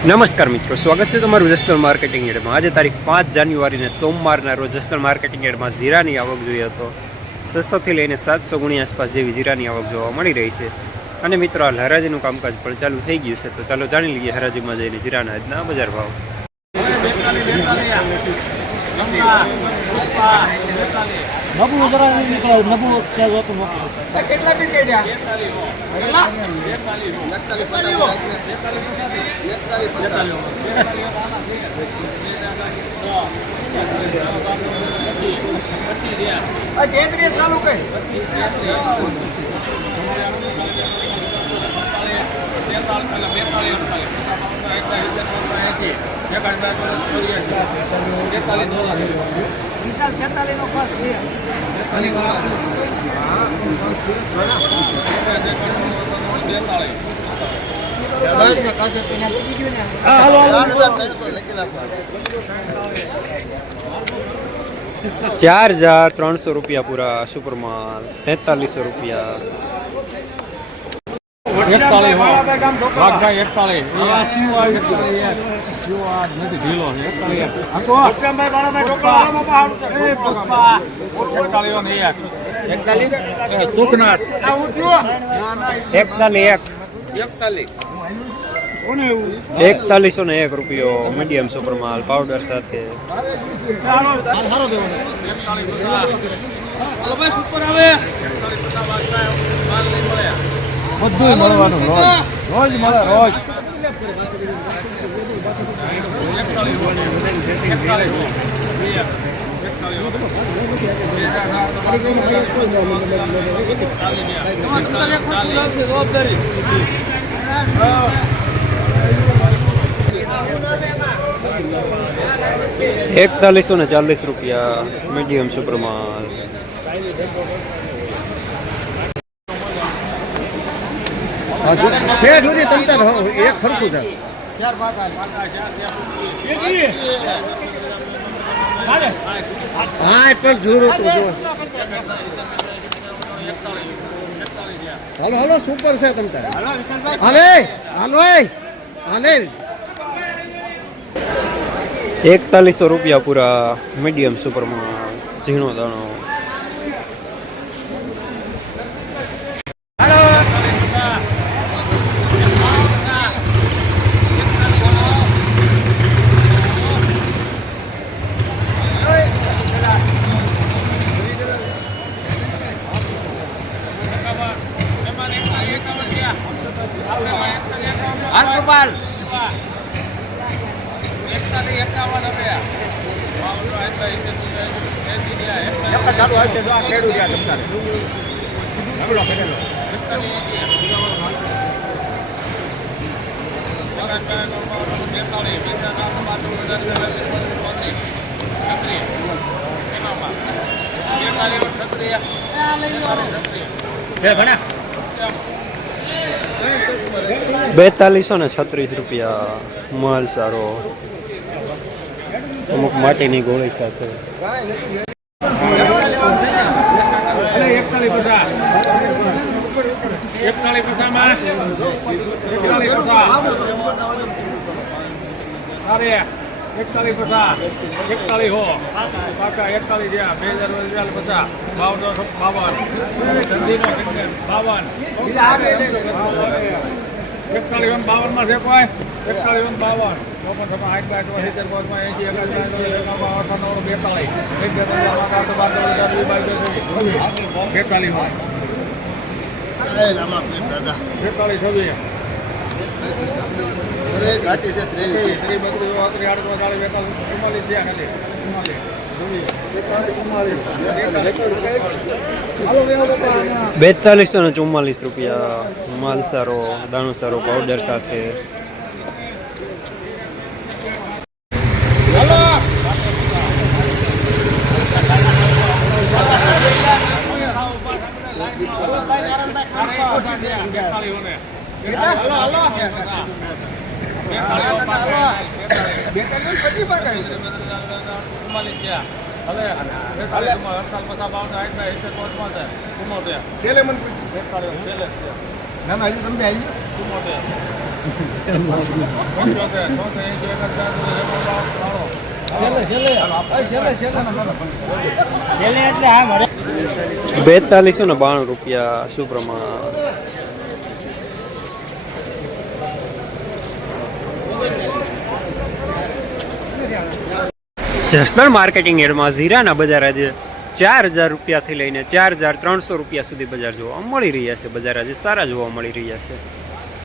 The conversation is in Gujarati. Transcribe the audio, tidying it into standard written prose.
નમસ્કાર મિત્રો, સ્વાગત છે તમારું જસદણ માર્કેટિંગ યાર્ડમાં। આજે તારીખ 5 જાન્યુઆરીને સોમવારના રોજ જસદણ માર્કેટિંગ યાર્ડમાં જીરાની આવક જોઈએ તો 600 થી લઈને 700 ગુણી આસપાસ જેવી જીરાની આવક જોવા મળી રહી છે। અને મિત્રો હાલ હરાજીનું કામકાજ પણ ચાલુ થઈ ગયું છે, તો ચાલો જાણી લઈએ હરાજીમાં જઈને જીરાના આજના બજાર ભાવ। કેટલા પીટ ગયા? 33 ચાલુ કઈ વિશાલ 43 નો ખર્ચ છે। ₹4,300 પૂરા સુપરમાલ, 4300 રૂપિયા। 4101 રૂપિયો મીડિયમ સુપરમાલ પાવડર સાથે। બધું મળવાનું રોજ મળે રોજ। ₹4140 મીડિયમ સુપરમાલ। છે સુધી તમતાર એક ફરકું છે। હા પણ જોર હતું જો। હાલો હાલો સુપર છે તમતાર। હાલે હાલો હાલે ₹4100 પૂરા મીડિયમ સુપરમાલ ઝીણો દાણો। હરગોપાલ ₹4236 માલ સારો, અમુક માટીની ગોળી સાથે। ₹4244 માલ સારો, દાણો સારો પાવડર સાથે। ના ના હજી તમને આવી છેલ્લે એટલે હા મળે 4292 રૂપિયા સુપ્રમા. જસદણ માર્કેટિંગ યાર્ડમાં જીરાના બજાર આજે 4000 રૂપિયાથી લઈને 4300 રૂપિયા સુધી બજાર જોવા મળી રહ્યા છે. બજાર આજે સારા જોવા મળી રહ્યા છે.